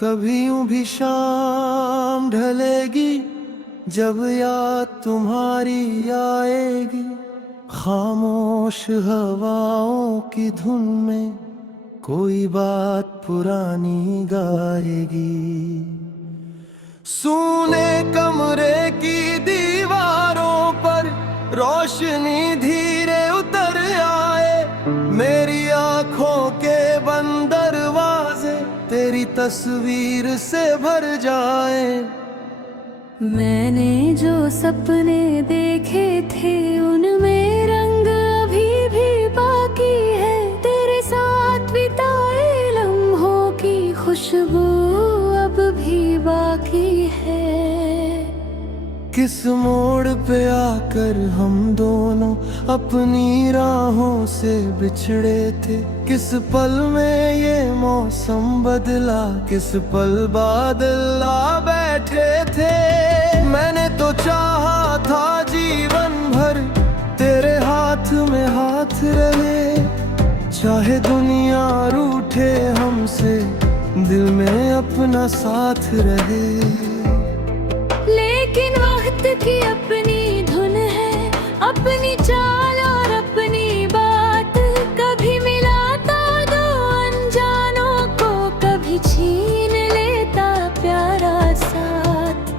कभी यूं भी शाम ढलेगी जब याद तुम्हारी आएगी। खामोश हवाओं की धुन में कोई बात पुरानी गाएगी। सूने कमरे की दीवारों पर रोशनी धीरे उतर आए। मेरी आंखों के बंद दरवाजे तेरी तस्वीर से भर जाए। मैंने जो सपने देखे थे उनमें रंग अभी भी बाकी है। तेरे साथ बिताए लम्हों की खुशबू अब भी बाकी है। किस मोड़ पे आकर हम दोनों अपनी राहों से बिछड़े थे। किस पल में ये मौसम बदला, किस पल बादल आ बैठे थे। मैंने तो चाहा था जीवन भर तेरे हाथ में हाथ रहे। चाहे दुनिया रूठे हमसे, दिल में अपना साथ रहे। लेकिन वक्त की अपनी धुन है, अपनी चाल और अपनी बात। कभी मिलाता दो अनजानों को, कभी छीन लेता प्यारा साथ।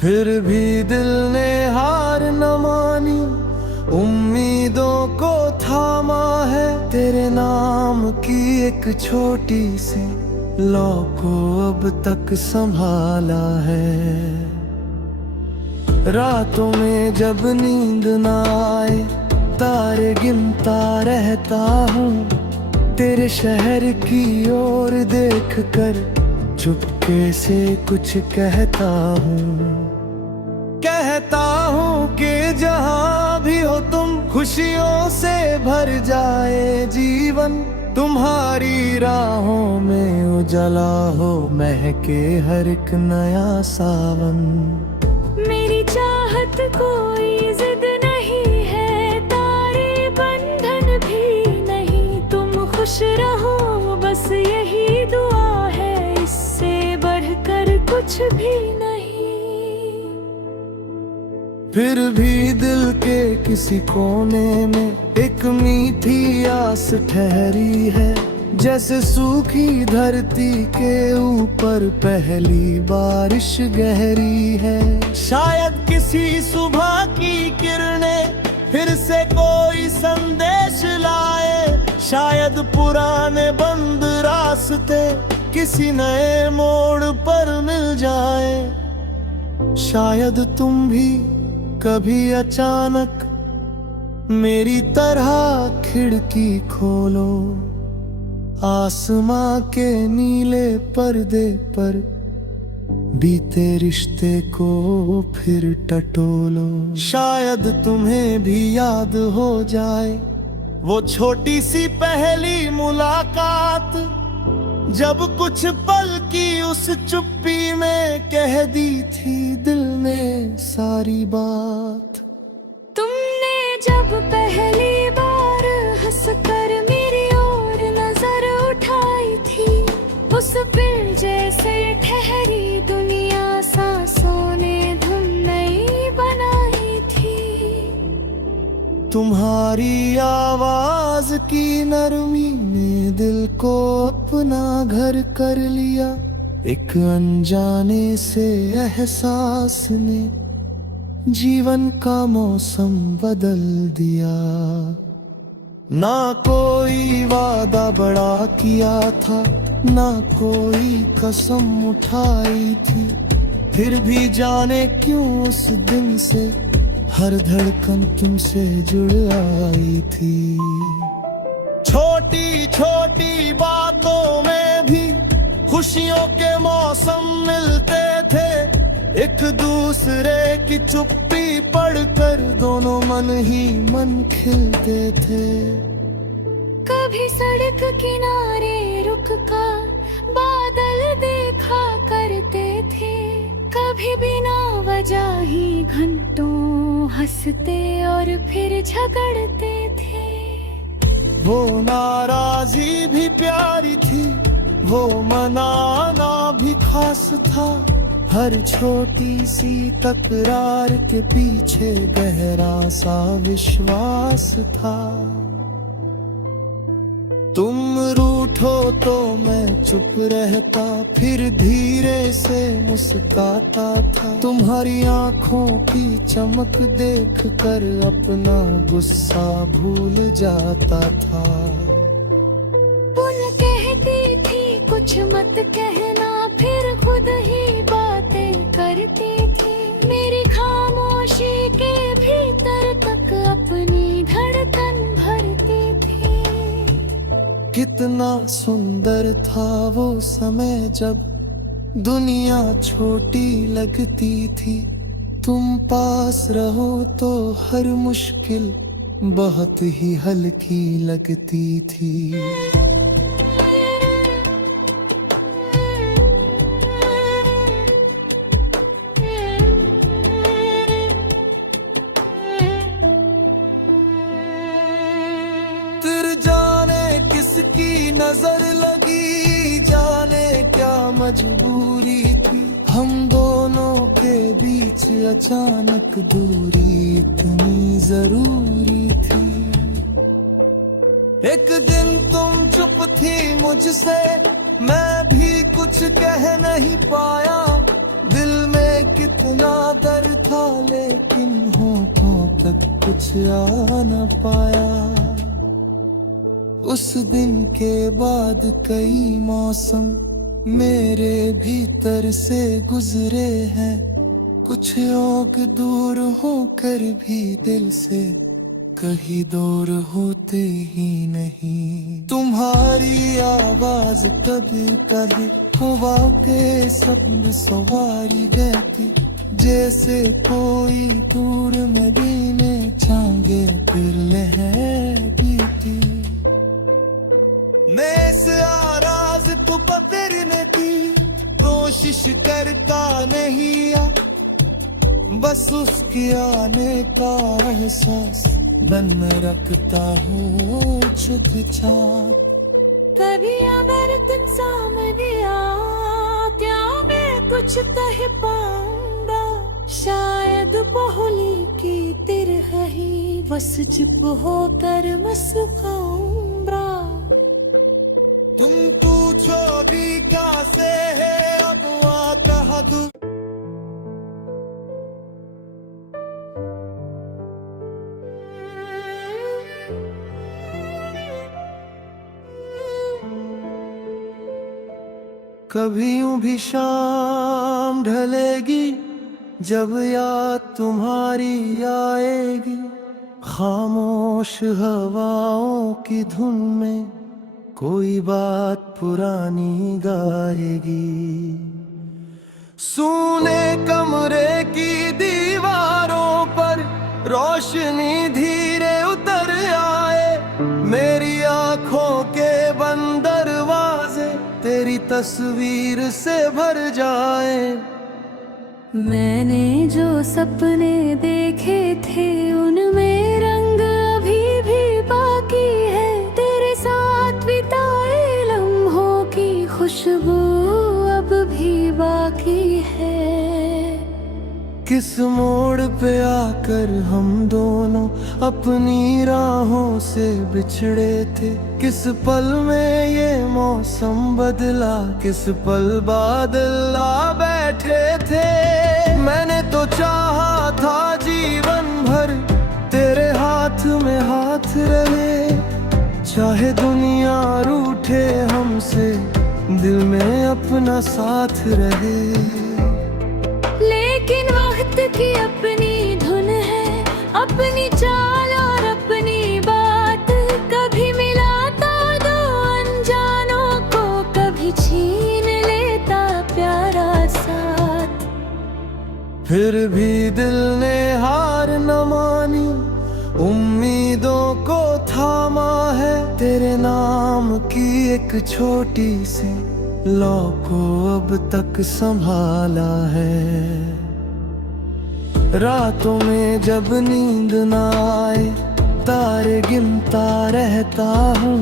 फिर भी दिल ने हार न मानी, उम्मीदों को थामा है। तेरे नाम की एक छोटी सी लौ को अब तक संभाला है। रातों में जब नींद न आए, तारे गिनता रहता हूँ। तेरे शहर की ओर देख कर चुपके से कुछ कहता हूँ। कहता हूँ कि जहाँ भी हो तुम, खुशियों से भर जाए जीवन। तुम्हारी राहों में उजाला हो, महके हर एक नया सावन। मेरी चाहत कोई जिद नहीं है, तारे बंधन भी नहीं। तुम खुश रहो बस यही दुआ है, इससे बढ़कर कुछ भी नहीं। फिर भी दिल के किसी कोने में एक मीठी आस ठहरी है। जैसे सूखी धरती के ऊपर पहली बारिश गहरी है। शायद किसी सुबह की किरणें फिर से कोई संदेश लाए। शायद पुराने बंद रास्ते किसी नए मोड़ पर मिल जाए। शायद तुम भी कभी अचानक मेरी तरह खिड़की खोलो, आसमां के नीले पर्दे पर बीते रिश्ते को फिर टटोलो। शायद तुम्हें भी याद हो जाए वो छोटी सी पहली मुलाकात, जब कुछ पल की उस चुप्पी में कह दी थी दिल ने सारी बात। तुमने जब पहली बार हंसकर मेरी ओर नजर उठाई थी, उस पिल जैसे ठहरी दुनिया सांसों ने धुन नई बनाई थी। तुम्हारी आवाज की नरमी ने दिल को अपना घर कर लिया। एक अनजाने से एहसास ने जीवन का मौसम बदल दिया। ना कोई वादा बड़ा किया था, ना कोई कसम उठाई थी। फिर भी जाने क्यों उस दिन से हर धड़कन तुमसे जुड़ आई थी। छोटी छोटी बातों में भी खुशियों के मौसम मिलते थे। एक दूसरे की चुप्पी पढ़कर दोनों मन ही मन खिलते थे। कभी सड़क किनारे रुक कर बादल देखा करते थे, कभी बिना वजह ही घंटों हंसते और फिर झगड़ते थे। वो नाराजी भी प्यारी थी, वो मनाना भी खास था, हर छोटी सी तकरार के पीछे गहरा सा विश्वास था। तुम रूठो तो मैं चुप रहता, फिर धीरे से मुस्कुराता था। तुम्हारी आंखों की चमक देख कर अपना गुस्सा भूल जाता था। पुन कहती थी कुछ मत कहना, फिर खुद ही बातें करती थी। मेरी खामोशी के भीतर तक अपनी धड़कन भरती थी। कितना सुंदर था वो समय जब दुनिया छोटी लगती थी। तुम पास रहो तो हर मुश्किल बहुत ही हल्की लगती थी। किसकी नजर लगी, जाने क्या मजबूरी थी। हम दोनों के बीच अचानक दूरी इतनी जरूरी थी। एक दिन तुम चुप थी मुझसे, मैं भी कुछ कह नहीं पाया। दिल में कितना दर्द था लेकिन होठों तक कुछ आ न पाया। उस दिन के बाद कई मौसम मेरे भीतर से गुजरे हैं। कुछ लोग दूर होकर भी दिल से कहीं दूर होते ही नहीं। तुम्हारी आवाज कभी कभी हवा के सपन सवारी बहती, जैसे कोई दूर मदीने चांगे फिर लहगी थी। मैं इस आराज को पकड़ने की कोशिश करता नहीं आ, बस उसके आने का एहसास मन में रखता हूँ चुपचाप। कभी अगर तुम सामने आ, क्या मैं कुछ कह पाऊंगा? शायद पहली की तरह ही बस चुप होकर मुस्कुराऊंगा। तुम पूछो भी कैसे है अब आता दू। कभी यूं भी शाम ढलेगी जब याद तुम्हारी आएगी। खामोश हवाओं की धुन में कोई बात पुरानी गाएगी। सूने कमरे की दीवारों पर रोशनी धीरे उतर आए। मेरी आंखों के बंद दरवाजे तेरी तस्वीर से भर जाए। मैंने जो सपने देखे थे उनमें रंग अभी भी बाकी है। तेरे साथ बिताए लम्हों की खुशबू अब भी बाकी है। किस मोड़ पे आकर हम दोनों अपनी राहों से बिछड़े थे। किस पल में ये मौसम बदला, किस पल बादल आ बैठे थे। मैंने तो चाहा था जीवन भर तेरे हाथ में हाथ रहे। चाहे दुनिया रूठे हमसे, दिल में अपना साथ रहे। लेकिन वक्त की अपनी धुन है, अपनी चाल और अपनी बात। कभी मिलाता दो अनजानों को, कभी छीन लेता प्यारा साथ। फिर भी दिल ने हार न मानी, उम्मीदों को थामा है। तेरे नाम की एक छोटी सी लौ को अब तक संभाला है। रातों में जब नींद न आए, तारे गिनता रहता हूँ।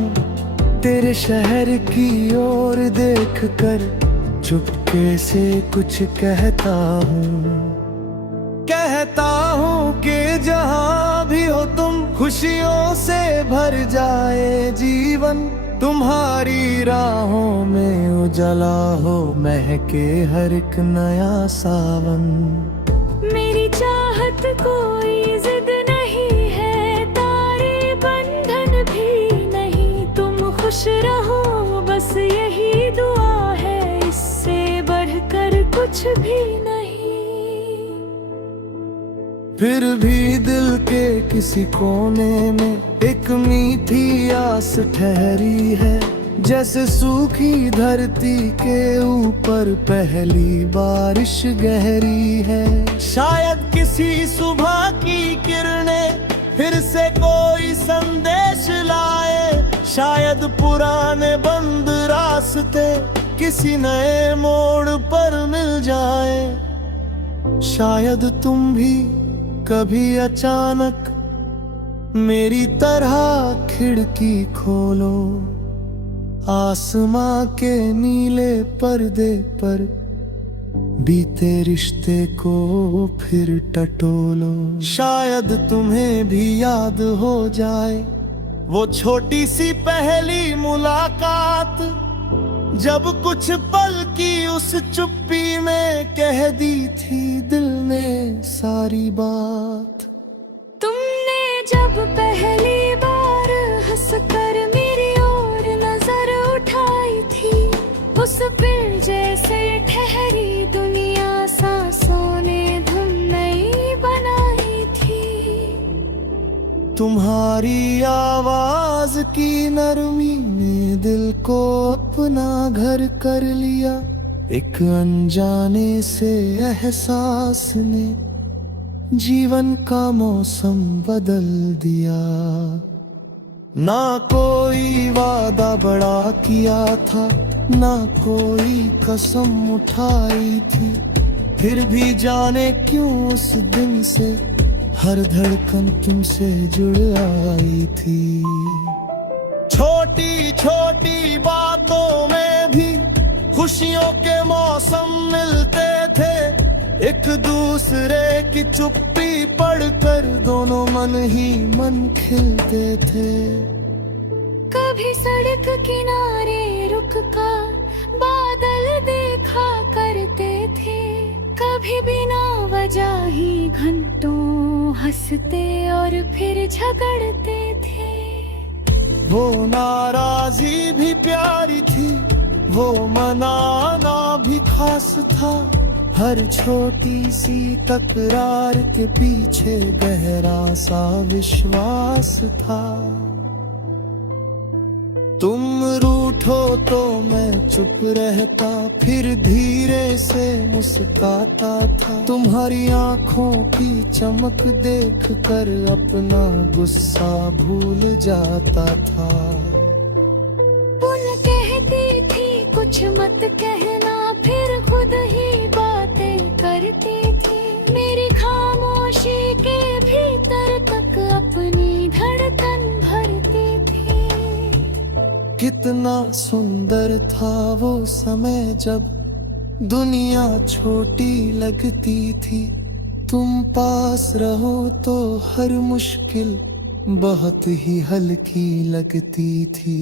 तेरे शहर की ओर देख कर चुपके से कुछ कहता हूँ कि जहाँ भी हो तुम खुशियों से भर जाए जीवन। तुम्हारी राहों में उजाला हो महके हर एक नया सावन। मेरी चाहत कोई जिद नहीं है, तारे बंधन भी नहीं, तुम खुश रहो बस यही दुआ है, इससे बढ़कर कुछ भी नहीं। फिर भी दिल के किसी कोने में एक मीठी आस ठहरी है, जैसे सूखी धरती के ऊपर पहली बारिश गहरी है। शायद किसी सुबह की किरणें फिर से कोई संदेश लाए, शायद पुराने बंद रास्ते किसी नए मोड़ पर मिल जाए। शायद तुम भी कभी अचानक मेरी तरह खिड़की खोलो, आसमां के नीले पर्दे पर बीते रिश्ते को फिर टटोलो। शायद तुम्हें भी याद हो जाए वो छोटी सी पहली मुलाकात, जब कुछ पल की उस चुप्पी में कह दी थी दिल ने सारी बात। तुमने जब पहली बार हंसकर मेरी ओर नजर उठाई थी, उस पिल जैसे ठहरी दुनिया सांसों ने धुन नई बनाई थी। तुम्हारी आवाज की नरमी ने दिल को अपना घर कर लिया, एक अनजाने से एहसास ने जीवन का मौसम बदल दिया। ना कोई वादा बड़ा किया था, ना कोई कसम उठाई थी, फिर भी जाने क्यों उस दिन से हर धड़कन तुमसे जुड़ आई थी। छोटी छोटी बातों में भी खुशियों के मौसम मिलते थे, एक दूसरे की चुप्पी पढ़कर दोनों मन ही मन खिलते थे। कभी सड़क किनारे रुककर बादल देखा करते थे, कभी बिना वजह ही घंटों हंसते और फिर झगड़ते थे। वो नाराजी भी प्यारी थी, वो मनाना भी खास था, हर छोटी सी तकरार के पीछे गहरा सा विश्वास था। तुम रूठो तो मैं चुप रहता, फिर धीरे से मुस्कुराता था, तुम्हारी आंखों की चमक देख कर अपना गुस्सा भूल जाता था। पुन कहती थी कुछ मत कहना, फिर खुद ही बातें करती थी, मेरी खामोशी के भीतर तक अपनी धड़कन भरती थी। कितना सुंदर था वो समय जब दुनिया छोटी लगती थी, तुम पास रहो तो हर मुश्किल बहुत ही हल्की लगती थी।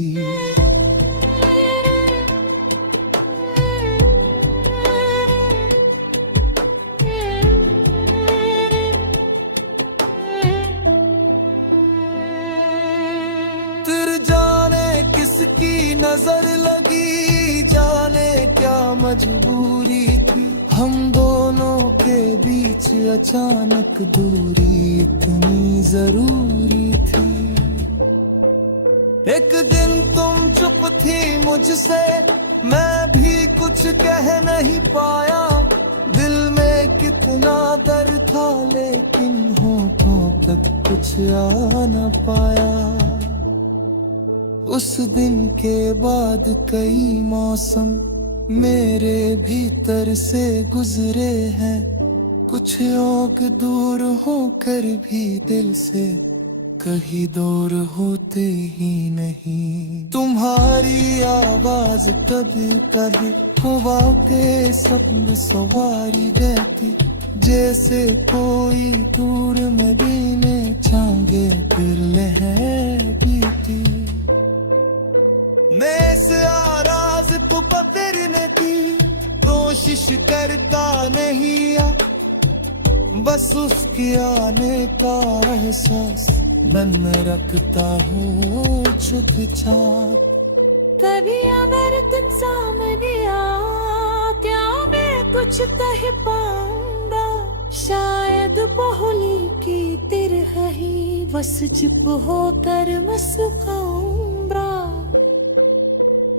किसकी नजर लगी, जाने क्या मजबूरी थी, हम दोनों के बीच अचानक दूरी इतनी जरूरी थी। एक दिन तुम चुप थी मुझसे, मैं भी कुछ कह नहीं पाया, दिल में कितना दर्द था लेकिन होठों तक कुछ आ न पाया। उस दिन के बाद कई मौसम मेरे भीतर से गुजरे हैं, कुछ लोग दूर होकर भी दिल से कहीं दूर होते ही नहीं। तुम्हारी आवाज कभी कभी हवा के सपन सवारी रहती, जैसे कोई दूर मदीने छांगे फिर लहरी थी। मैं इस आराज को पकड़ने की कोशिश करता नहीं, बस उसके आने का एहसास मन में रखता हूँ चुपचाप। कभी अगर तुम सामने आ, क्या मैं कुछ कह पाऊंगा? शायद बोली की तरह ही बस चुप होकर मुस्कुराऊंगा।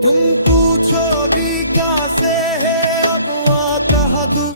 तुम पूछो भी क्या से है अब आता दूं,